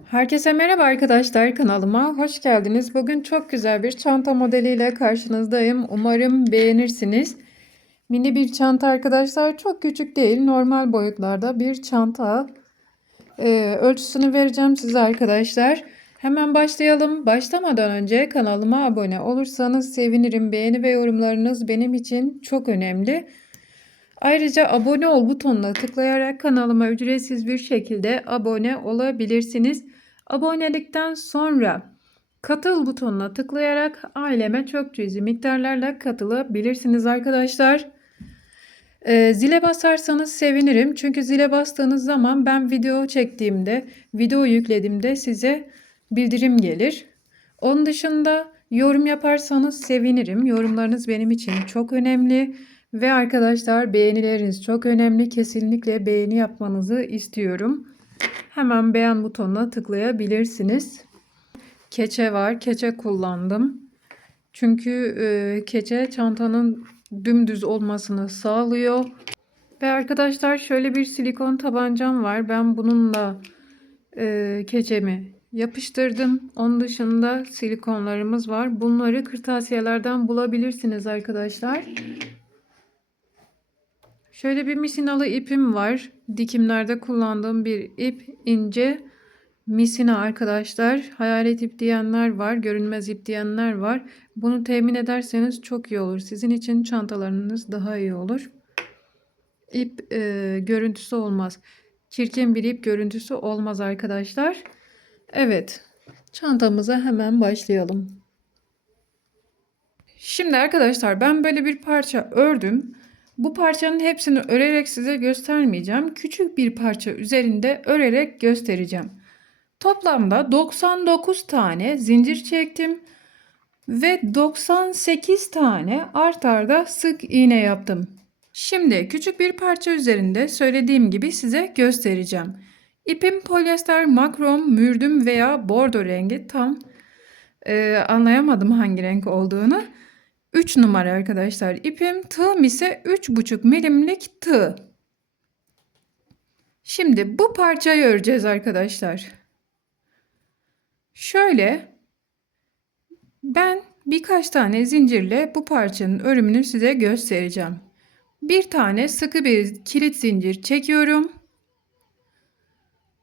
Herkese merhaba arkadaşlar, kanalıma hoş geldiniz. Bugün çok güzel bir çanta modeliyle karşınızdayım. Umarım beğenirsiniz. Mini bir çanta arkadaşlar, çok küçük değil, normal boyutlarda bir çanta. Ölçüsünü vereceğim size arkadaşlar. Hemen başlayalım. Başlamadan önce kanalıma abone olursanız sevinirim. Beğeni ve yorumlarınız benim için çok önemli. Ayrıca abone ol butonuna tıklayarak kanalıma ücretsiz bir şekilde abone olabilirsiniz. Abonelikten sonra katıl butonuna tıklayarak aileme çok cüzi miktarlarla katılabilirsiniz arkadaşlar. Zile basarsanız sevinirim. Çünkü zile bastığınız zaman ben video çektiğimde, video yüklediğimde size bildirim gelir. Onun dışında yorum yaparsanız sevinirim. Yorumlarınız benim için çok önemli. Ve arkadaşlar beğenileriniz çok önemli. Kesinlikle beğeni yapmanızı istiyorum. Hemen beğen butonuna tıklayabilirsiniz. Keçe var. Keçe kullandım. Çünkü keçe çantanın dümdüz olmasını sağlıyor. Ve arkadaşlar şöyle bir silikon tabancam var. Ben bununla keçemi yapıştırdım. Onun dışında silikonlarımız var. Bunları kırtasiyelerden bulabilirsiniz arkadaşlar. Şöyle bir misinalı ipim var. Dikimlerde kullandığım bir ip. İnce misina arkadaşlar. Hayalet ip diyenler var. Görünmez ip diyenler var. Bunu temin ederseniz çok iyi olur. Sizin için çantalarınız daha iyi olur. İp görüntüsü olmaz. Çirkin bir ip görüntüsü olmaz arkadaşlar. Evet. Çantamıza hemen başlayalım. Şimdi arkadaşlar ben böyle bir parça ördüm. Bu parçanın hepsini örerek size göstermeyeceğim. Küçük bir parça üzerinde örerek göstereceğim. Toplamda 99 tane zincir çektim ve 98 tane art arda sık iğne yaptım. Şimdi küçük bir parça üzerinde söylediğim gibi size göstereceğim. İpim polyester, makrom, mürdüm veya bordo rengi, tam anlayamadım hangi renk olduğunu. 3 numara arkadaşlar. İpim, tığım ise 3,5 milimlik tığ. Şimdi bu parçayı öreceğiz arkadaşlar. Şöyle ben birkaç tane zincirle bu parçanın örümünü size göstereceğim. Bir tane sıkı bir kilit zincir çekiyorum.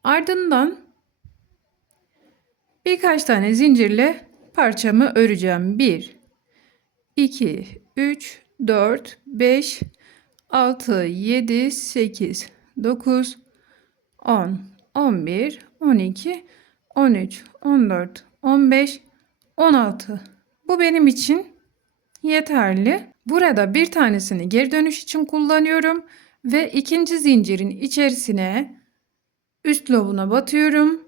Ardından birkaç tane zincirle parçamı öreceğim. 1, 2, 3, 4, 5, 6, 7, 8, 9, 10, 11, 12, 13, 14, 15, 16. Bu benim için yeterli. Burada bir tanesini geri dönüş için kullanıyorum ve ikinci zincirin içerisine üst lobuna batıyorum.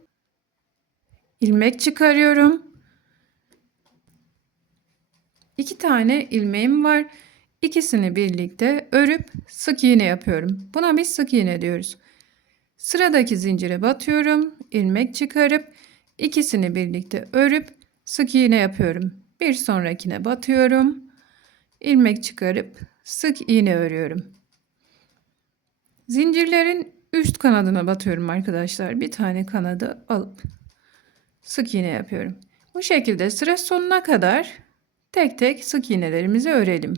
İlmek çıkarıyorum. 2 tane ilmeğim var. İkisini birlikte örüp sık iğne yapıyorum. Buna biz sık iğne diyoruz. Sıradaki zincire batıyorum. İlmek çıkarıp ikisini birlikte örüp sık iğne yapıyorum. Bir sonrakine batıyorum. İlmek çıkarıp sık iğne örüyorum. Zincirlerin üst kanadına batıyorum arkadaşlar. Bir tane kanadı alıp sık iğne yapıyorum. Bu şekilde sıra sonuna kadar tek tek sık iğnelerimizi örelim.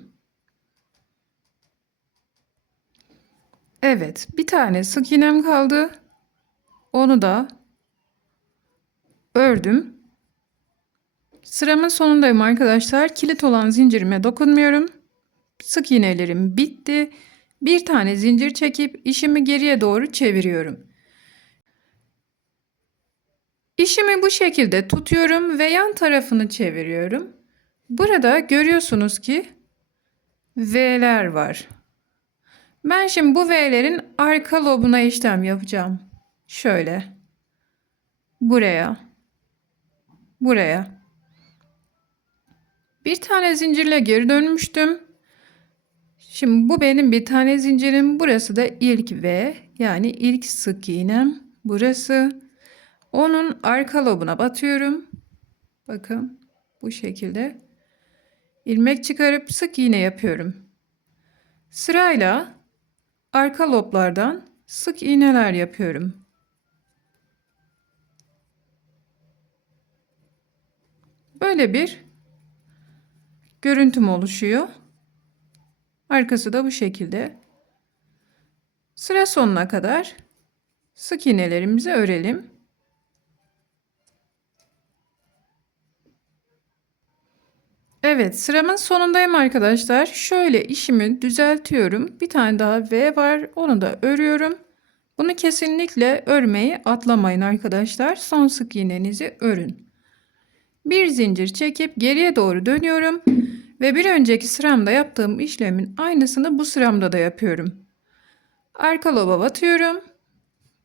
Evet, bir tane sık iğnem kaldı. Onu da ördüm. Sıramın sonundayım arkadaşlar. Kilit olan zincirime dokunmuyorum. Sık iğnelerim bitti. Bir tane zincir çekip işimi geriye doğru çeviriyorum. İşimi bu şekilde tutuyorum ve yan tarafını çeviriyorum. Burada görüyorsunuz ki V'ler var. Ben şimdi bu V'lerin arka lobuna işlem yapacağım. Şöyle. Buraya. Buraya. Bir tane zincirle geri dönmüştüm. Şimdi bu benim bir tane zincirim. Burası da ilk V. Yani ilk sık iğnem. Burası. Onun arka lobuna batıyorum. Bakın bu şekilde. İlmek çıkarıp sık iğne yapıyorum. Sırayla arka loblardan sık iğneler yapıyorum. böyle bir görüntüm oluşuyor. Arkası da bu şekilde. Sıra sonuna kadar sık iğnelerimizi örelim. Evet, sıramın sonundayım arkadaşlar. Şöyle işimi düzeltiyorum. Bir tane daha V var. Onu da örüyorum. Bunu kesinlikle örmeyi atlamayın arkadaşlar. Son sık iğnenizi örün. Bir zincir çekip geriye doğru dönüyorum ve bir önceki sıramda yaptığım işlemin aynısını bu sıramda da yapıyorum. Arka loba batıyorum.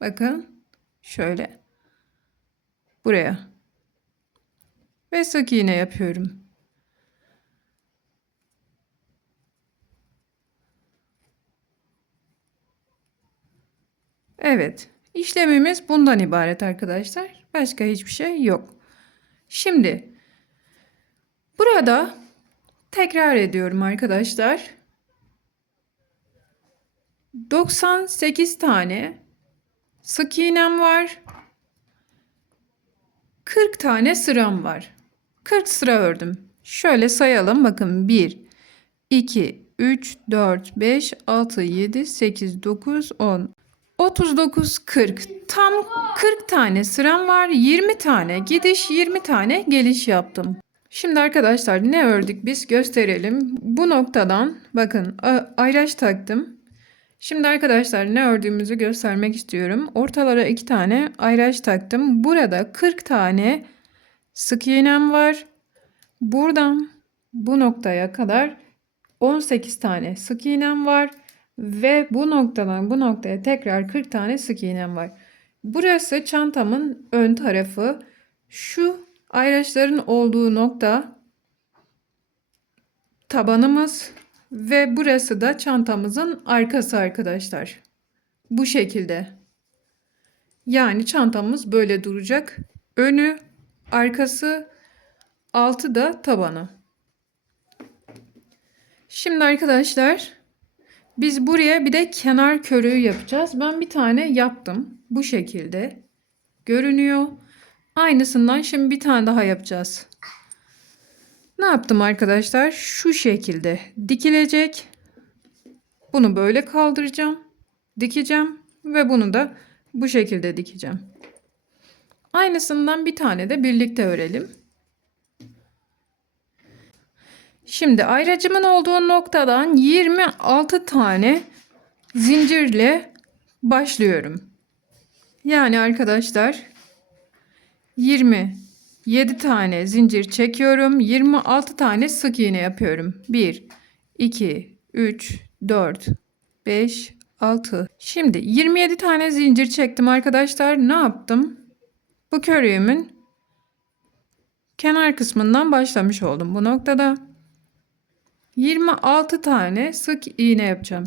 Bakın şöyle buraya ve sık iğne yapıyorum. Evet, işlemimiz bundan ibaret arkadaşlar. Başka hiçbir şey yok. Şimdi burada tekrar ediyorum arkadaşlar. 98 tane sık iğnem var. 40 tane sıram var. 40 sıra ördüm. Şöyle sayalım. Bakın 1, 2, 3, 4, 5, 6, 7, 8, 9, 10. 39, 40. Tam 40 tane sıram var. 20 tane gidiş, 20 tane geliş yaptım. Şimdi arkadaşlar ne ördük biz gösterelim. Bu noktadan bakın ayraç taktım. Şimdi arkadaşlar ne ördüğümüzü göstermek istiyorum. Ortalara 2 tane ayraç taktım. Burada 40 tane sık iğnem var. Buradan bu noktaya kadar 18 tane sık iğnem var. Ve bu noktadan bu noktaya tekrar 40 tane sık iğnem var. Burası çantamın ön tarafı. Şu ayraçların olduğu nokta tabanımız ve burası da çantamızın arkası arkadaşlar. Bu şekilde. Yani çantamız böyle duracak. Önü, arkası, altı da tabanı. Şimdi arkadaşlar biz buraya bir de kenar körüğü yapacağız. Ben bir tane yaptım. Bu şekilde görünüyor. Aynısından şimdi bir tane daha yapacağız. Ne yaptım arkadaşlar? Şu şekilde dikilecek. Bunu böyle kaldıracağım. Dikeceğim ve bunu da bu şekilde dikeceğim. Aynısından bir tane de birlikte örelim. Şimdi ayracımın olduğu noktadan 26 tane zincirle başlıyorum. Yani arkadaşlar 27 tane zincir çekiyorum. 26 tane sık iğne yapıyorum. 1, 2, 3, 4, 5, 6. Şimdi 27 tane zincir çektim arkadaşlar. Ne yaptım? Bu körüğümün kenar kısmından başlamış oldum bu noktada. 26 tane sık iğne yapacağım.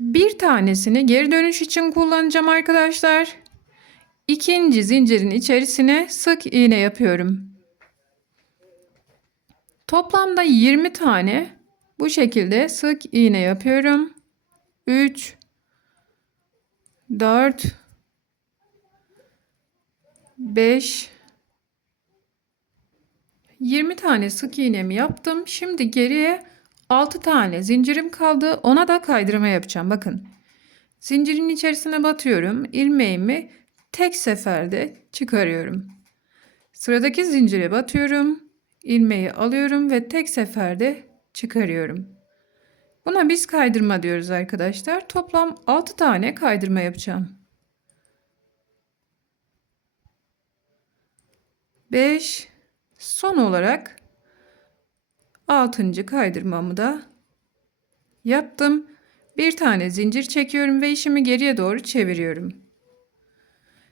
Bir tanesini geri dönüş için kullanacağım arkadaşlar. İkinci zincirin içerisine sık iğne yapıyorum. Toplamda 20 tane bu şekilde sık iğne yapıyorum. 3, 4, 5, 20 tane sık iğnemi yaptım. Şimdi geriye 6 tane zincirim kaldı. Ona da kaydırma yapacağım. Bakın. Zincirin içerisine batıyorum. İlmeğimi tek seferde çıkarıyorum. Sıradaki zincire batıyorum. İlmeği alıyorum ve tek seferde çıkarıyorum. Buna biz kaydırma diyoruz arkadaşlar. Toplam 6 tane kaydırma yapacağım. 5. Son olarak 6. kaydırmamı da yaptım. Bir tane zincir çekiyorum ve işimi geriye doğru çeviriyorum.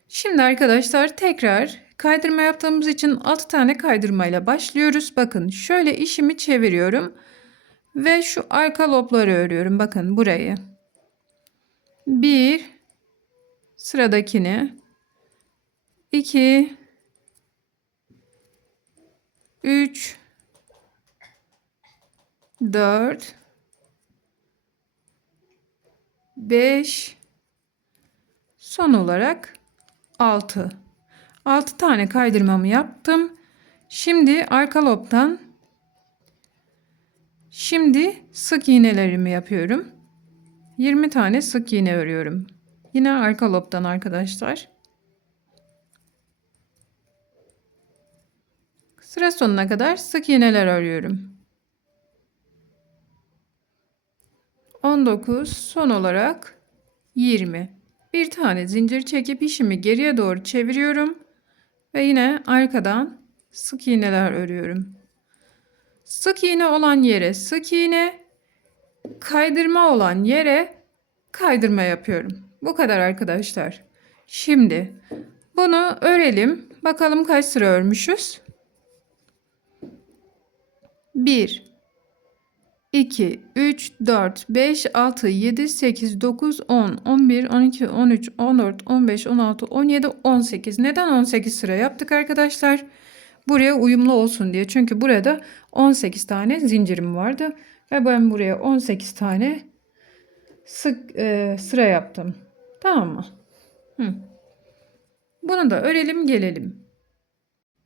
Şimdi arkadaşlar tekrar kaydırma yaptığımız için 6 tane kaydırmayla başlıyoruz. Bakın şöyle işimi çeviriyorum ve şu arka lobları örüyorum. Bakın burayı. 1, sıradakini 2, 3, 4, 5, son olarak 6. 6 tane kaydırmamı yaptım. Şimdi arka lobdan sık iğnelerimi yapıyorum. 20 tane sık iğne örüyorum. Yine arka lobdan arkadaşlar. Sıra sonuna kadar sık iğneler örüyorum. 19, son olarak 20. Bir tane zincir çekip işimi geriye doğru çeviriyorum ve yine arkadan sık iğneler örüyorum. Sık iğne olan yere sık iğne, kaydırma olan yere kaydırma yapıyorum. Bu kadar arkadaşlar. Şimdi bunu örelim. Bakalım kaç sıra örmüşüz? 1, 2, 3, 4, 5, 6, 7, 8, 9, 10, 11, 12, 13, 14, 15, 16, 17, 18. Neden 18 sıra yaptık arkadaşlar? Buraya uyumlu olsun diye. Çünkü burada 18 tane zincirim vardı. Ve ben buraya 18 tane sıra yaptım. Tamam mı? Bunu da örelim gelelim.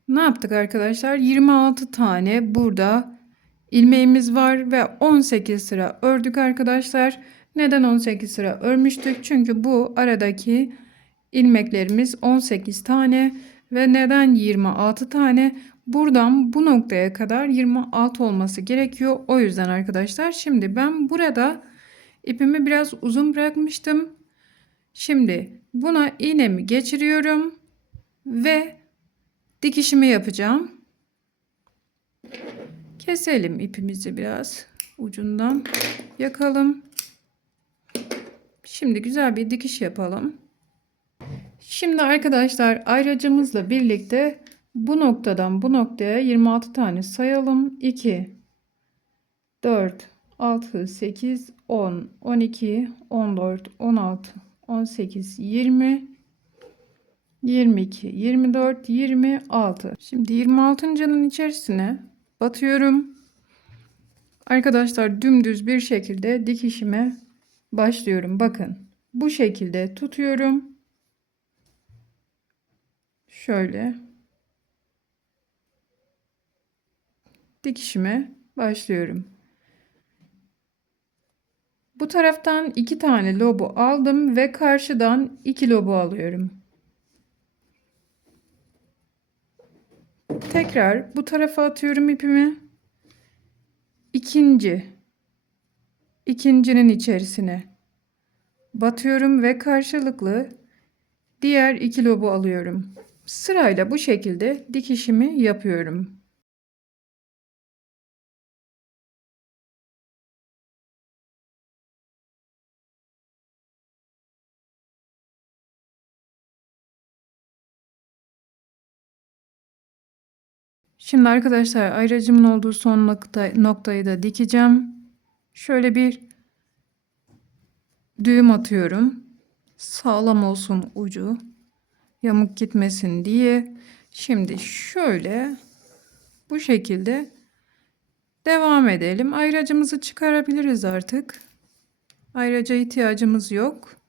Ne yaptık arkadaşlar? 26 tane burada ilmeğimiz var ve 18 sıra ördük arkadaşlar. Neden 18 sıra örmüştük? Çünkü bu aradaki ilmeklerimiz 18 tane ve neden 26 tane? Buradan bu noktaya kadar 26 olması gerekiyor. O yüzden arkadaşlar şimdi ben burada ipimi biraz uzun bırakmıştım. Şimdi buna iğnemi geçiriyorum ve dikişimi yapacağım. Keselim ipimizi biraz ucundan yakalım. Şimdi güzel bir dikiş yapalım. Şimdi arkadaşlar ayracımızla birlikte bu noktadan bu noktaya 26 tane sayalım. 2, 4, 6, 8, 10, 12, 14, 16, 18, 20, 22, 24, 26. Şimdi 26.'nın içerisine batıyorum. Arkadaşlar dümdüz bir şekilde dikişime başlıyorum. Bakın bu şekilde tutuyorum. Şöyle dikişime başlıyorum. Bu taraftan 2 tane lobu aldım ve karşıdan 2 lobu alıyorum. Tekrar bu tarafa atıyorum ipimi. İkincinin içerisine batıyorum ve karşılıklı diğer 2 lobu alıyorum. Sırayla bu şekilde dikişimi yapıyorum. Şimdi arkadaşlar ayracımın olduğu son noktayı da dikeceğim. Şöyle bir düğüm atıyorum. Sağlam olsun ucu. Yamuk gitmesin diye. Şimdi şöyle bu şekilde devam edelim. Ayracımızı çıkarabiliriz artık. Ayraca ihtiyacımız yok.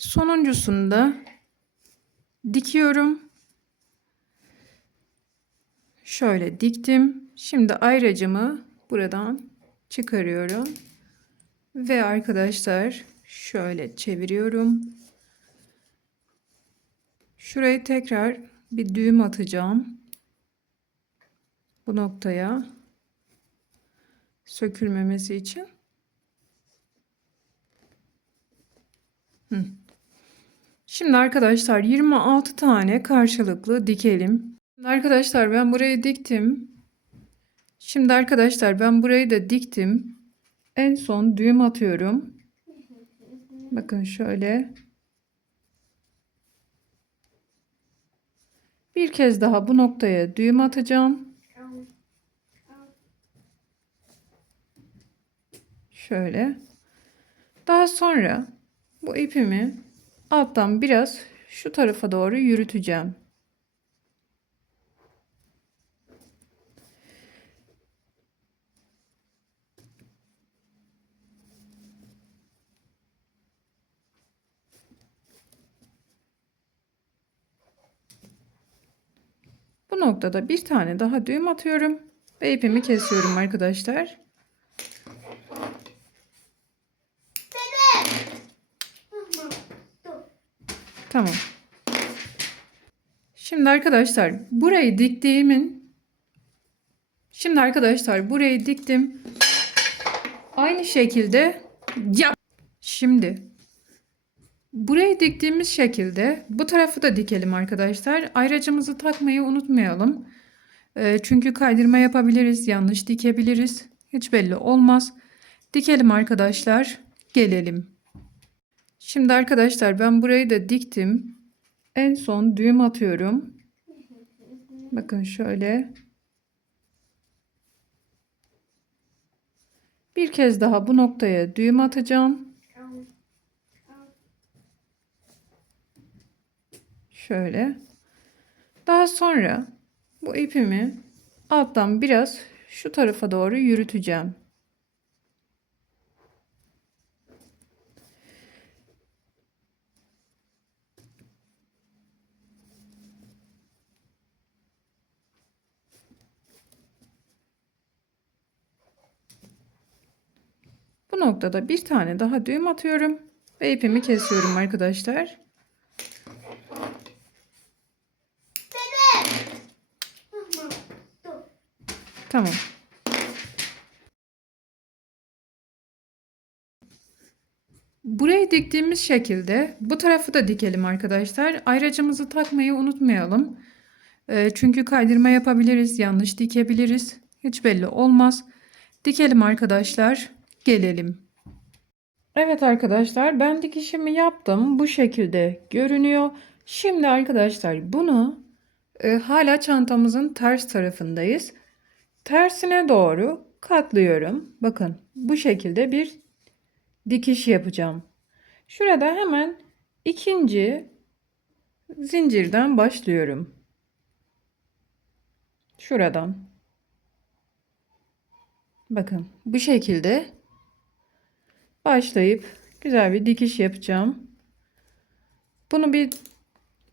Sonuncusunu da dikiyorum. Şöyle diktim. Şimdi ayracımı buradan çıkarıyorum. Ve arkadaşlar şöyle çeviriyorum. Şurayı tekrar bir düğüm atacağım. Bu noktaya sökülmemesi için. Şimdi arkadaşlar 26 tane karşılıklı dikelim. Şimdi arkadaşlar ben burayı diktim. Şimdi arkadaşlar ben burayı da diktim. En son düğüm atıyorum. Bakın şöyle. Bir kez daha bu noktaya düğüm atacağım. Şöyle. Daha sonra bu ipimi alttan biraz şu tarafa doğru yürüteceğim. Bu noktada bir tane daha düğüm atıyorum ve ipimi kesiyorum arkadaşlar. Tamam. Şimdi arkadaşlar burayı diktim. Aynı şekilde yap. Şimdi burayı diktiğimiz şekilde bu tarafı da dikelim arkadaşlar. Ayracımızı takmayı unutmayalım. Çünkü kaydırma yapabiliriz, yanlış dikebiliriz. Hiç belli olmaz. Dikelim arkadaşlar. Gelelim. Şimdi arkadaşlar ben burayı da diktim. En son düğüm atıyorum. Bakın şöyle. Bir kez daha bu noktaya düğüm atacağım. Şöyle. Daha sonra bu ipimi alttan biraz şu tarafa doğru yürüteceğim. Bu noktada bir tane daha düğüm atıyorum ve ipimi kesiyorum arkadaşlar. Tamam. Burayı diktiğimiz şekilde bu tarafı da dikelim arkadaşlar. Ayracımızı takmayı unutmayalım. Çünkü kaydırma yapabiliriz, yanlış dikebiliriz. Hiç belli olmaz. Dikelim arkadaşlar. Gelelim. Evet arkadaşlar ben dikişimi yaptım. Bu şekilde görünüyor. Şimdi arkadaşlar bunu hala çantamızın ters tarafındayız. Tersine doğru katlıyorum. Bakın bu şekilde bir dikiş yapacağım. Şurada hemen ikinci zincirden başlıyorum. Şuradan. Bakın bu şekilde başlayıp güzel bir dikiş yapacağım. Bunu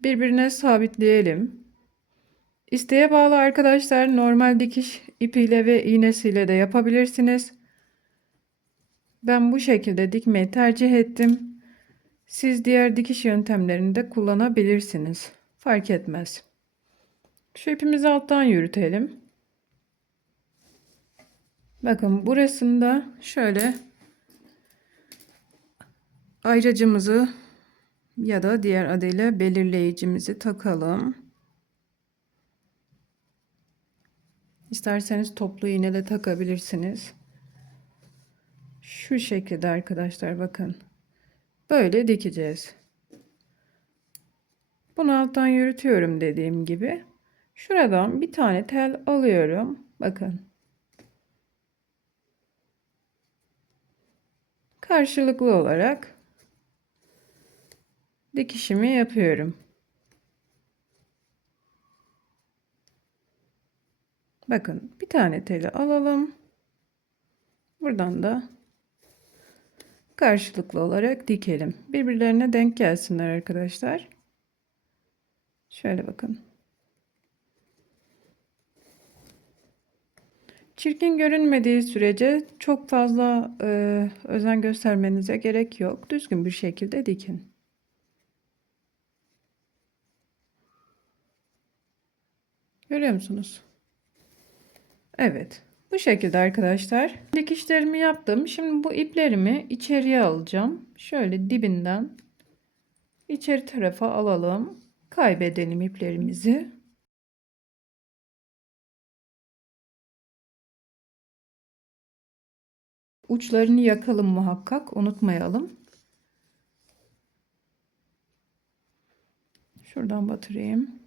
birbirine sabitleyelim. İsteğe bağlı arkadaşlar, normal dikiş ipiyle ve iğnesiyle de yapabilirsiniz. Ben bu şekilde dikmeyi tercih ettim. Siz diğer dikiş yöntemlerini de kullanabilirsiniz. Fark etmez. Şu ipimizi alttan yürütelim. Bakın burasında şöyle ayracımızı ya da diğer adıyla belirleyicimizi takalım. İsterseniz toplu iğne de takabilirsiniz. Şu şekilde arkadaşlar bakın. Böyle dikeceğiz. Bunu alttan yürütüyorum dediğim gibi. Şuradan bir tane tel alıyorum. Bakın. Karşılıklı olarak dikişimi yapıyorum. Bakın bir tane teli alalım. Buradan da karşılıklı olarak dikelim. Birbirlerine denk gelsinler arkadaşlar. Şöyle bakın. Çirkin görünmediği sürece çok fazla özen göstermenize gerek yok. Düzgün bir şekilde dikin. Görüyor musunuz? Evet. Bu şekilde arkadaşlar. Dikişlerimi yaptım. Şimdi bu iplerimi içeriye alacağım. Şöyle dibinden içeri tarafa alalım. Kaybedelim iplerimizi. Uçlarını yakalım muhakkak, unutmayalım. Şuradan batırayım.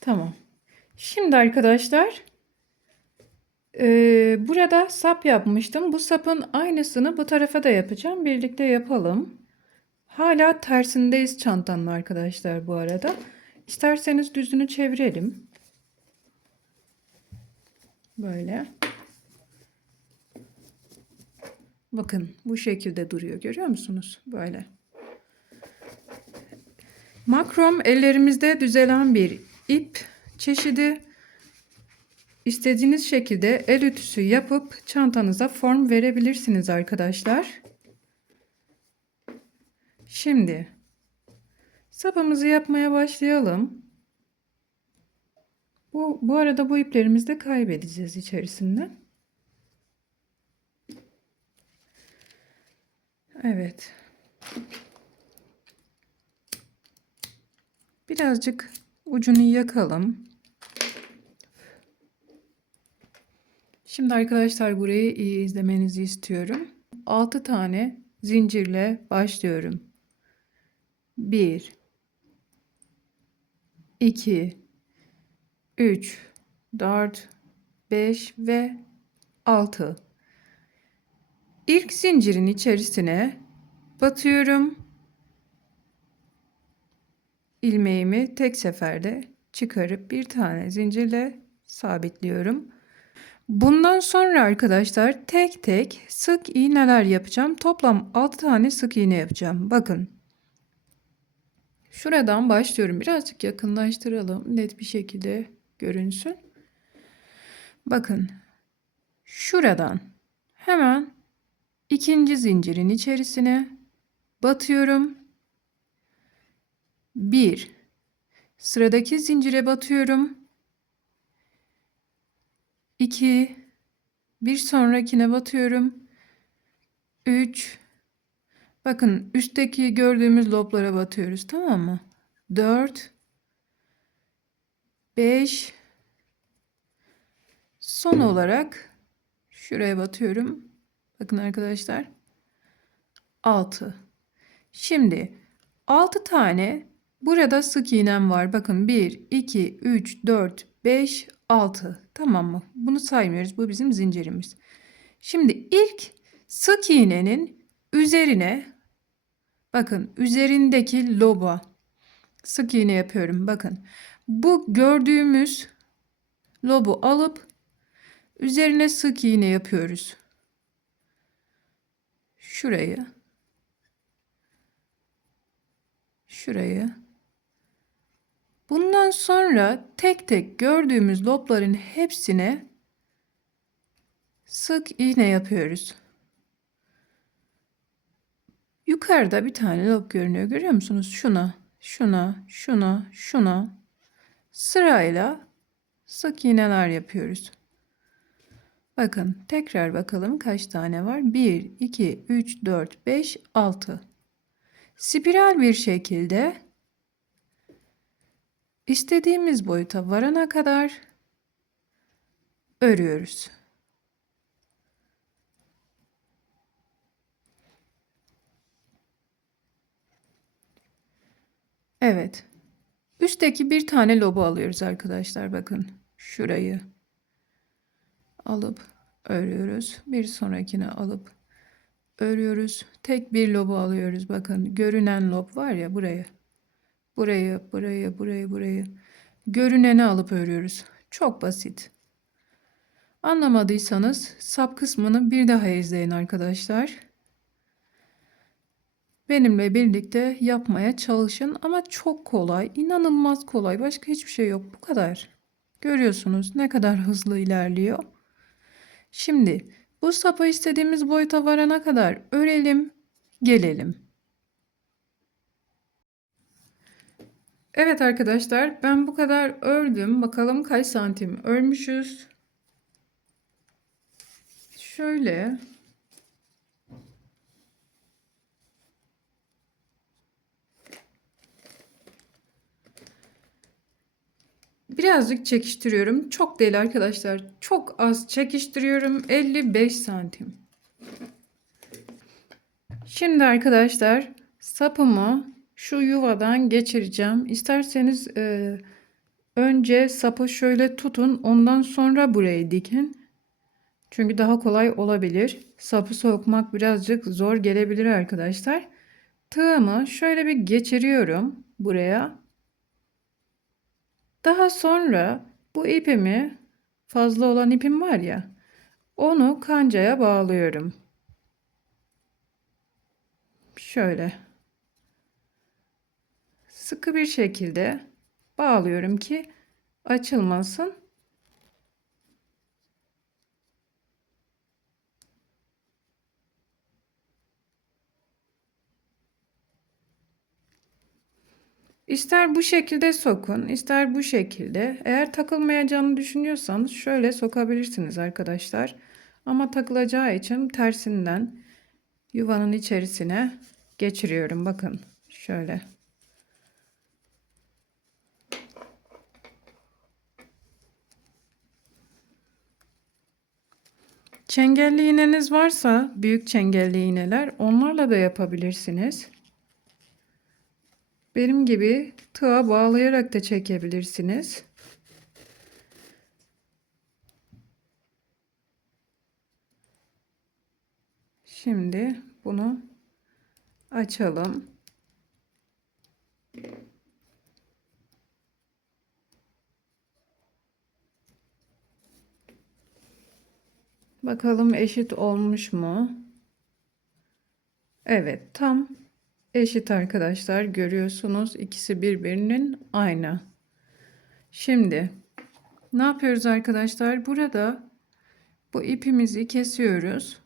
Tamam. Şimdi arkadaşlar burada sap yapmıştım. Bu sapın aynısını bu tarafa da yapacağım. Birlikte yapalım. Hala tersindeyiz çantanın arkadaşlar bu arada. İsterseniz düzünü çevirelim. Böyle. Bakın bu şekilde duruyor. Görüyor musunuz? Böyle. Makrom ellerimizde düzelen bir ip çeşidi. İstediğiniz şekilde el ütüsü yapıp çantanıza form verebilirsiniz arkadaşlar. Şimdi sapımızı yapmaya başlayalım. Bu arada bu iplerimizi de kaybedeceğiz içerisinde. Evet. Birazcık ucunu yakalım. Şimdi arkadaşlar burayı iyi izlemenizi istiyorum. 6 tane zincirle başlıyorum. 1 2 3 4 5 ve 6. İlk zincirin içerisine batıyorum. İlmeğimi tek seferde çıkarıp bir tane zincirle sabitliyorum. Bundan sonra arkadaşlar tek tek sık iğneler yapacağım. Toplam 6 tane sık iğne yapacağım. Bakın. Şuradan başlıyorum. Birazcık yakınlaştıralım. Net bir şekilde görünsün. Bakın. Şuradan hemen ikinci zincirin içerisine batıyorum. 1. Sıradaki zincire batıyorum. 2. Bir sonrakine batıyorum. 3. Bakın üstteki gördüğümüz loblara batıyoruz, tamam mı? 4. 5. Son olarak şuraya batıyorum. Bakın arkadaşlar. 6. Şimdi 6 tane burada sık iğnem var. Bakın 1, 2, 3, 4, 5, 6. Tamam mı? Bunu saymıyoruz. Bu bizim zincirimiz. Şimdi ilk sık iğnenin üzerine, bakın üzerindeki loba sık iğne yapıyorum. Bakın bu gördüğümüz lobu alıp üzerine sık iğne yapıyoruz. Şurayı, şurayı. Bundan sonra tek tek gördüğümüz lobların hepsine sık iğne yapıyoruz. Yukarıda bir tane lob görünüyor. Görüyor musunuz? Şuna, şuna, şuna, şuna sırayla sık iğneler yapıyoruz. Bakın tekrar bakalım kaç tane var? 1, 2, 3, 4, 5, 6. Spiral bir şekilde istediğimiz boyuta varana kadar örüyoruz. Evet. Üstteki bir tane lobu alıyoruz arkadaşlar. Bakın şurayı alıp örüyoruz. Bir sonrakini alıp örüyoruz. Tek bir lobu alıyoruz. Bakın görünen lob var ya, buraya. Burayı. Görüneni alıp örüyoruz. Çok basit. Anlamadıysanız sap kısmını bir daha izleyin arkadaşlar. Benimle birlikte yapmaya çalışın ama çok kolay, inanılmaz kolay. Başka hiçbir şey yok. Bu kadar. Görüyorsunuz ne kadar hızlı ilerliyor. Şimdi bu sapı istediğimiz boyuta varana kadar örelim, gelelim. Evet arkadaşlar, ben bu kadar ördüm. Bakalım kaç santim örmüşüz. Şöyle Birazcık çekiştiriyorum. Çok değil arkadaşlar. Çok az çekiştiriyorum. 55 santim. Şimdi arkadaşlar sapımı şu yuvadan geçireceğim. İsterseniz önce sapı şöyle tutun. Ondan sonra burayı dikin. Çünkü daha kolay olabilir. Sapı sokmak birazcık zor gelebilir arkadaşlar. Tığımı şöyle bir geçiriyorum buraya. Daha sonra bu ipimi, fazla olan ipim var ya, onu kancaya bağlıyorum. Şöyle sıkı bir şekilde bağlıyorum ki açılmasın. İster bu şekilde sokun, ister bu şekilde. Eğer takılmayacağını düşünüyorsanız şöyle sokabilirsiniz arkadaşlar. Ama takılacağı için tersinden yuvanın içerisine geçiriyorum. Bakın şöyle. Çengelli iğneniz varsa, büyük çengelli iğneler, onlarla da yapabilirsiniz. Benim gibi tığa bağlayarak da çekebilirsiniz. Şimdi bunu açalım. Bakalım eşit olmuş mu? Evet, tam eşit arkadaşlar. Görüyorsunuz, ikisi birbirinin aynı. Şimdi ne yapıyoruz arkadaşlar? Burada bu ipimizi kesiyoruz.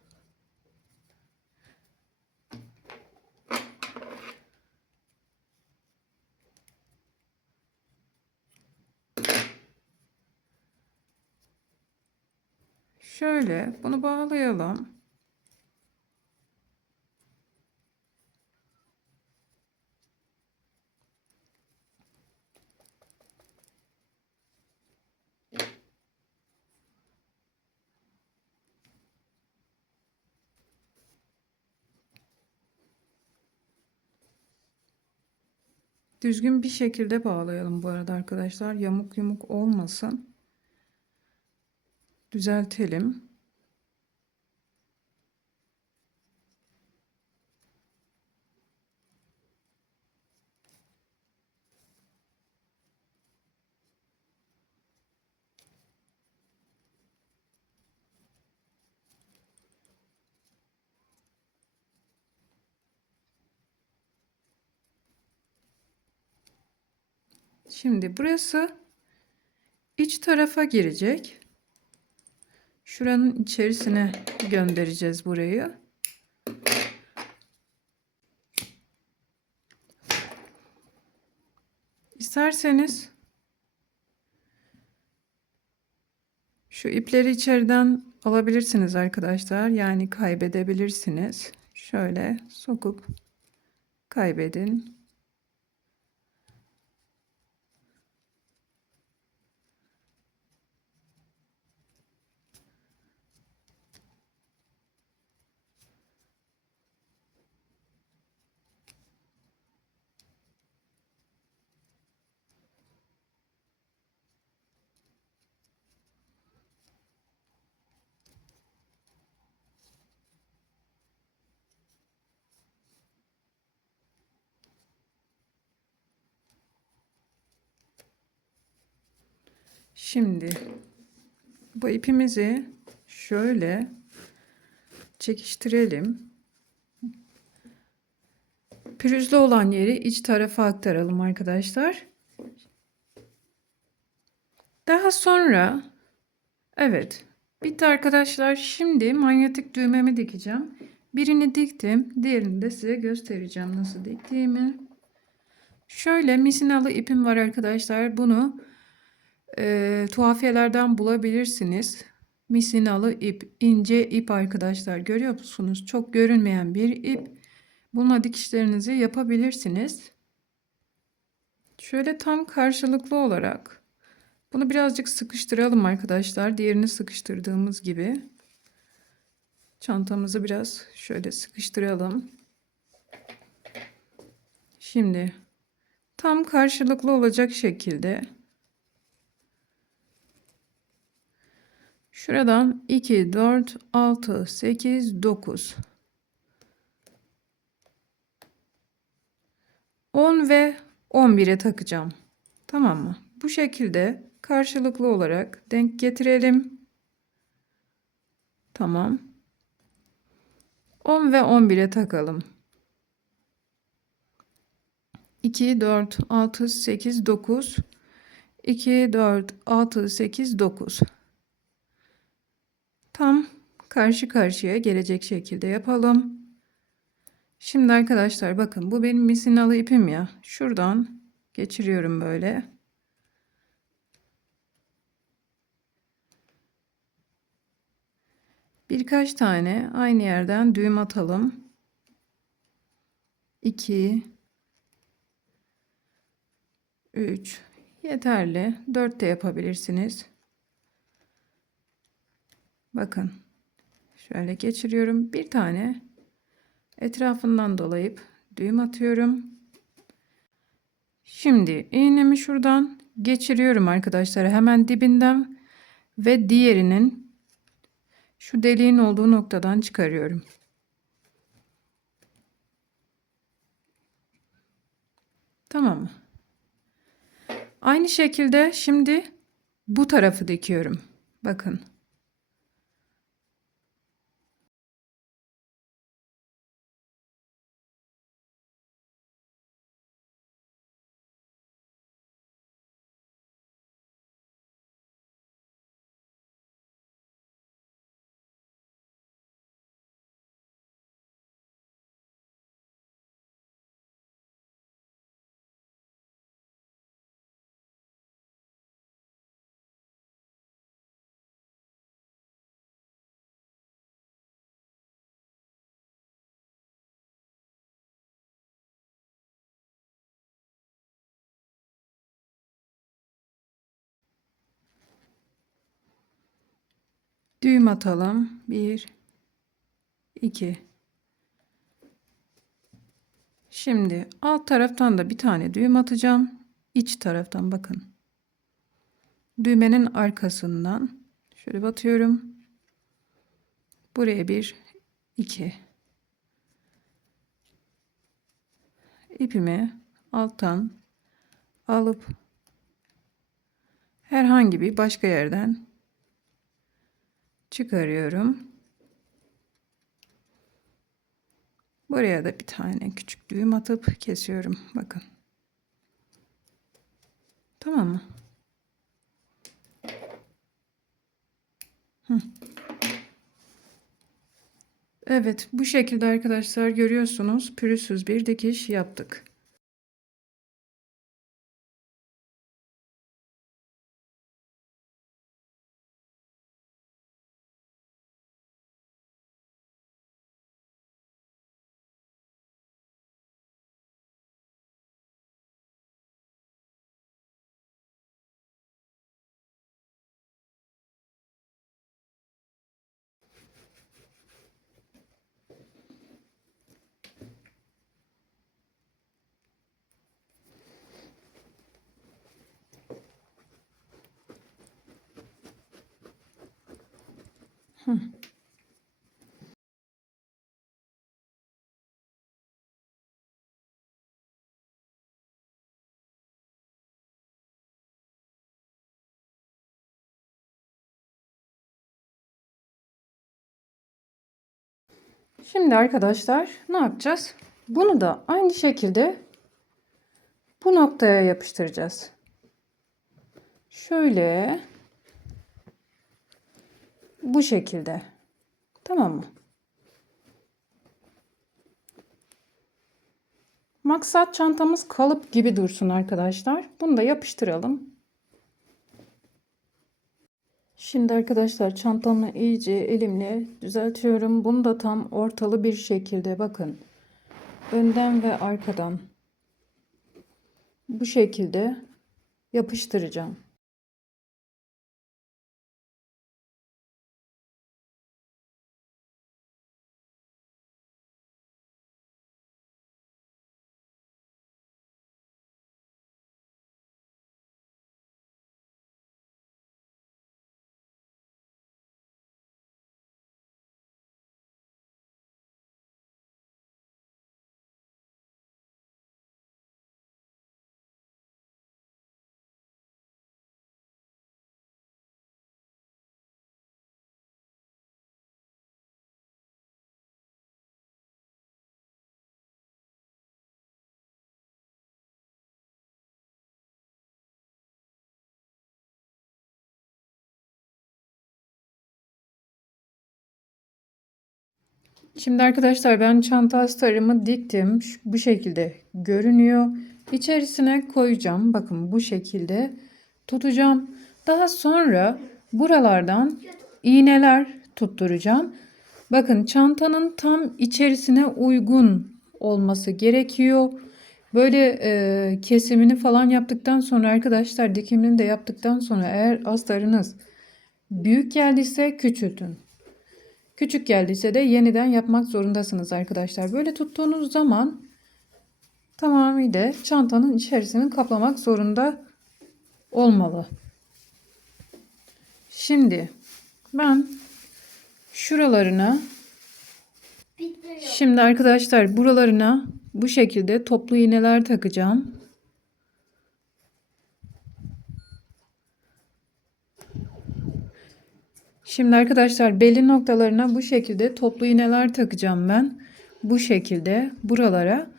Şöyle bunu bağlayalım. Düzgün bir şekilde bağlayalım bu arada arkadaşlar. Yamuk yumuk olmasın. Düzeltelim. Şimdi burası iç tarafa girecek. Şuranın içerisine göndereceğiz burayı. İsterseniz şu ipleri içeriden alabilirsiniz arkadaşlar. Yani kaybedebilirsiniz. Şöyle sokup kaybedin. Şimdi bu ipimizi şöyle çekiştirelim. Pürüzlü olan yeri iç tarafa aktaralım arkadaşlar. Daha sonra evet, bitti arkadaşlar. Şimdi manyetik düğmemi dikeceğim. Birini diktim. Diğerini de size göstereceğim nasıl diktiğimi. Şöyle misinalı ipim var arkadaşlar. Bunu tuhafiyelerden bulabilirsiniz. Misinalı ip, ince ip arkadaşlar. Görüyor musunuz? Çok görünmeyen bir ip. Bununla dikişlerinizi yapabilirsiniz. Şöyle tam karşılıklı olarak Bunu birazcık sıkıştıralım arkadaşlar. Diğerini sıkıştırdığımız gibi. Çantamızı biraz şöyle sıkıştıralım. Şimdi tam karşılıklı olacak şekilde şuradan 2, 4, 6, 8, 9, 10 ve 11'e takacağım. Tamam mı? Bu şekilde karşılıklı olarak denk getirelim. Tamam. 10 ve 11'e takalım. 2, 4, 6, 8, 9. 2, 4, 6, 8, 9. Tam karşı karşıya gelecek şekilde yapalım. Şimdi arkadaşlar bakın, bu benim misinalı ipim ya. Şuradan geçiriyorum böyle. Birkaç tane aynı yerden düğüm atalım. 2, 3 yeterli. 4 de yapabilirsiniz. Bakın şöyle geçiriyorum. Bir tane etrafından dolayıp düğüm atıyorum. Şimdi iğnemi şuradan geçiriyorum arkadaşlar, hemen dibinden ve diğerinin şu deliğin olduğu noktadan çıkarıyorum. Tamam mı? Aynı şekilde şimdi bu tarafı dikiyorum. Bakın. Düğüm atalım. 1, 2. Şimdi alt taraftan da bir tane düğüm atacağım. İç taraftan bakın. Düğmenin arkasından şöyle batıyorum. Buraya 1, 2. İpimi alttan alıp herhangi bir başka yerden çıkarıyorum. Buraya da bir tane küçük düğüm atıp kesiyorum. Bakın. Tamam mı? Hı. Evet, bu şekilde arkadaşlar, görüyorsunuz, pürüzsüz bir dikiş yaptık. Hı. Şimdi arkadaşlar ne yapacağız? Bunu da aynı şekilde bu noktaya yapıştıracağız. Şöyle, bu şekilde. Tamam mı? Maksat çantamız kalıp gibi dursun arkadaşlar. Bunu da yapıştıralım. Şimdi arkadaşlar çantamı iyice elimle düzeltiyorum. Bunu da tam ortalı bir şekilde, bakın. Önden ve arkadan bu şekilde yapıştıracağım. Şimdi arkadaşlar ben çanta astarımı diktim. Bu şekilde görünüyor. İçerisine koyacağım. Bakın bu şekilde tutacağım. Daha sonra buralardan iğneler tutturacağım. Bakın çantanın tam içerisine uygun olması gerekiyor. Böyle kesimini falan yaptıktan sonra arkadaşlar, dikimini de yaptıktan sonra eğer astarınız büyük geldiyse küçültün. Küçük geldiyse de yeniden yapmak zorundasınız arkadaşlar. Böyle tuttuğunuz zaman tamamıyla çantanın içerisini kaplamak zorunda olmalı. Şimdi ben şuralarına, şimdi arkadaşlar buralarına bu şekilde toplu iğneler takacağım. Şimdi arkadaşlar belli noktalarına bu şekilde toplu iğneler takacağım ben. Bu şekilde buralara,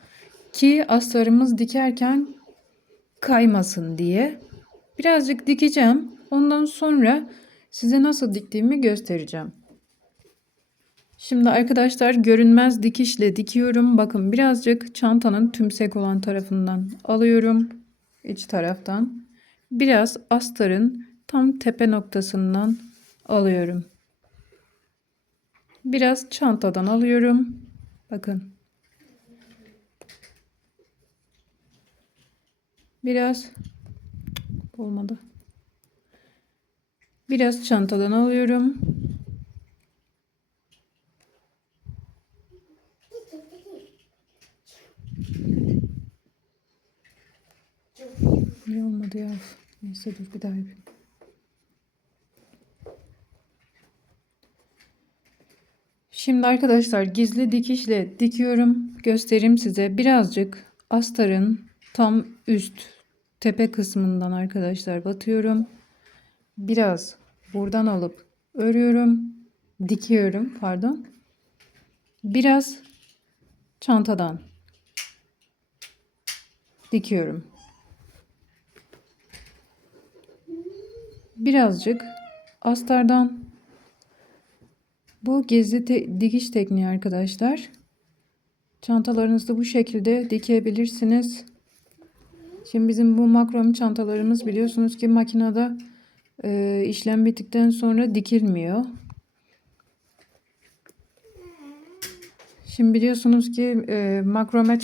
ki astarımız dikerken kaymasın diye. Birazcık dikeceğim. Ondan sonra size nasıl diktiğimi göstereceğim. Şimdi arkadaşlar görünmez dikişle dikiyorum. Bakın birazcık çantanın tümsek olan tarafından alıyorum. İç taraftan. Biraz astarın tam tepe noktasından alıyorum. Biraz çantadan alıyorum. Bakın. Biraz olmadı. Biraz çantadan alıyorum. Niye olmadı ya? Neyse dur bir daha yapayım. Şimdi arkadaşlar gizli dikişle dikiyorum. Göstereyim size. Birazcık astarın tam üst tepe kısmından arkadaşlar batıyorum. Biraz buradan alıp örüyorum. Dikiyorum, pardon. Biraz çantadan dikiyorum. Birazcık astardan. Bu gizli dikiş tekniği arkadaşlar. Çantalarınızı bu şekilde dikebilirsiniz. Şimdi bizim bu makrom çantalarımız biliyorsunuz ki makinede işlem bittikten sonra dikilmiyor. Şimdi biliyorsunuz ki makrome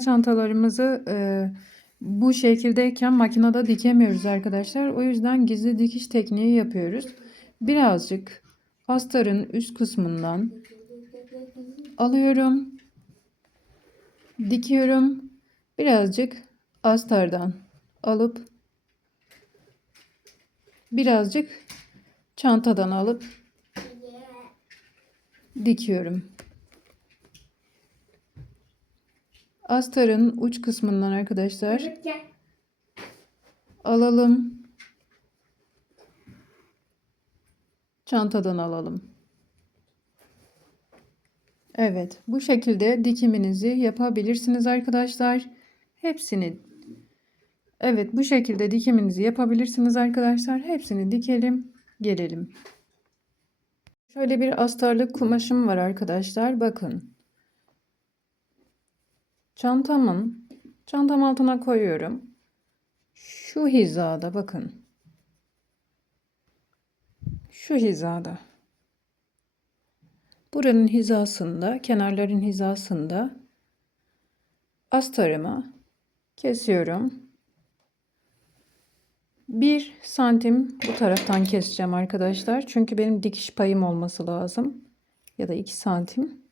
çantalarımızı bu şekildeyken makinede dikemiyoruz arkadaşlar. O yüzden gizli dikiş tekniği yapıyoruz. Birazcık astarın üst kısmından alıyorum, dikiyorum. Birazcık astardan alıp birazcık çantadan alıp dikiyorum. Astarın uç kısmından arkadaşlar alalım. Çantadan alalım. Evet, bu şekilde dikiminizi yapabilirsiniz arkadaşlar. Hepsini, evet, bu şekilde dikiminizi yapabilirsiniz arkadaşlar. Hepsini dikelim, gelelim. Şöyle bir astarlık kumaşım var arkadaşlar. Bakın. Çantam altına koyuyorum. Şu hizada bakın. Şu hizada. Buranın hizasında, kenarların hizasında astarımı kesiyorum. 1 santim bu taraftan keseceğim arkadaşlar. Çünkü benim dikiş payım olması lazım. Ya da 2 santim.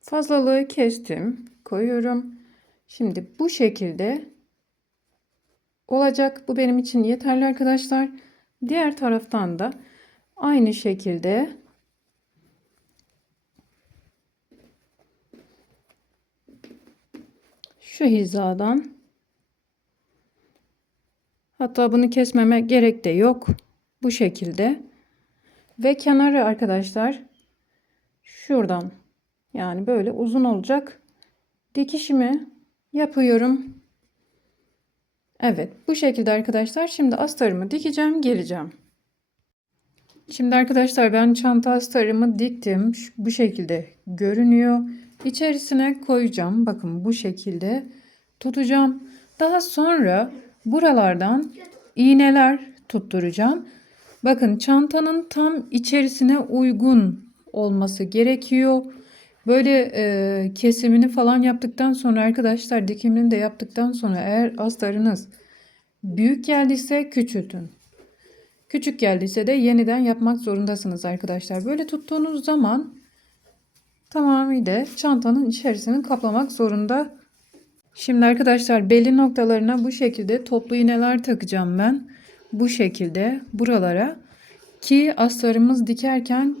Fazlalığı kestim. Koyuyorum. Şimdi bu şekilde olacak. Bu benim için yeterli arkadaşlar. Diğer taraftan da aynı şekilde şu hizadan Hatta bunu kesmeme gerek de yok. Bu şekilde. Ve kenarı arkadaşlar şuradan, yani böyle uzun olacak. Dikişimi yapıyorum. Evet, bu şekilde arkadaşlar. Şimdi astarımı dikeceğim, geleceğim. Şimdi arkadaşlar ben çanta astarımı diktim. Bu şekilde görünüyor. İçerisine koyacağım. Bakın bu şekilde tutacağım. Daha sonra buralardan iğneler tutturacağım. Bakın çantanın tam içerisine uygun olması gerekiyor. Böyle kesimini falan yaptıktan sonra arkadaşlar, dikimini de yaptıktan sonra eğer astarınız büyük geldiyse küçültün. Küçük geldiyse de yeniden yapmak zorundasınız arkadaşlar. Böyle tuttuğunuz zaman tamamıyla çantanın içerisini kaplamak zorunda. Şimdi arkadaşlar belli noktalarına bu şekilde toplu iğneler takacağım ben. Bu şekilde buralara, ki astarımız dikerken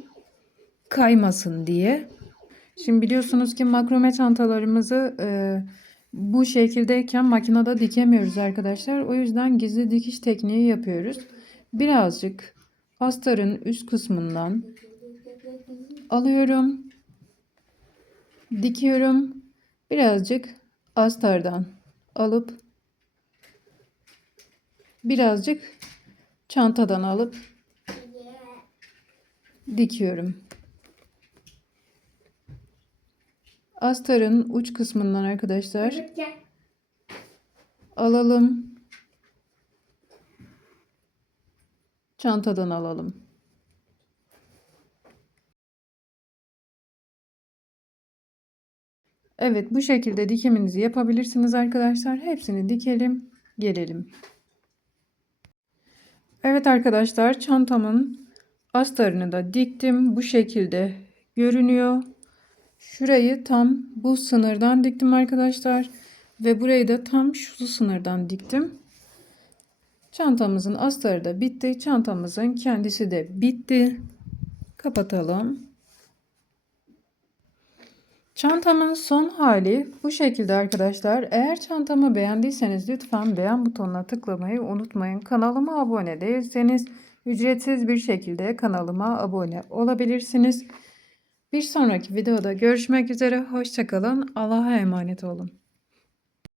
kaymasın diye. Şimdi biliyorsunuz ki makrome çantalarımızı bu şekildeyken makinede dikemiyoruz arkadaşlar. O yüzden gizli dikiş tekniği yapıyoruz. Birazcık astarın üst kısmından alıyorum, dikiyorum. Birazcık astardan alıp birazcık çantadan alıp dikiyorum. Astarın uç kısmından arkadaşlar alalım. Çantadan alalım. Evet, bu şekilde dikiminizi yapabilirsiniz arkadaşlar. Hepsini dikelim, gelelim. Evet arkadaşlar, çantamın astarını da diktim. Bu şekilde görünüyor. Şurayı tam bu sınırdan diktim arkadaşlar. Ve burayı da tam şu sınırdan diktim. Çantamızın astarı da bitti. Çantamızın kendisi de bitti. Kapatalım. Çantamın son hali bu şekilde arkadaşlar. Eğer çantamı beğendiyseniz lütfen beğen butonuna tıklamayı unutmayın. Kanalıma abone değilseniz ücretsiz bir şekilde kanalıma abone olabilirsiniz. Bir sonraki videoda görüşmek üzere. Hoşça kalın. Allah'a emanet olun.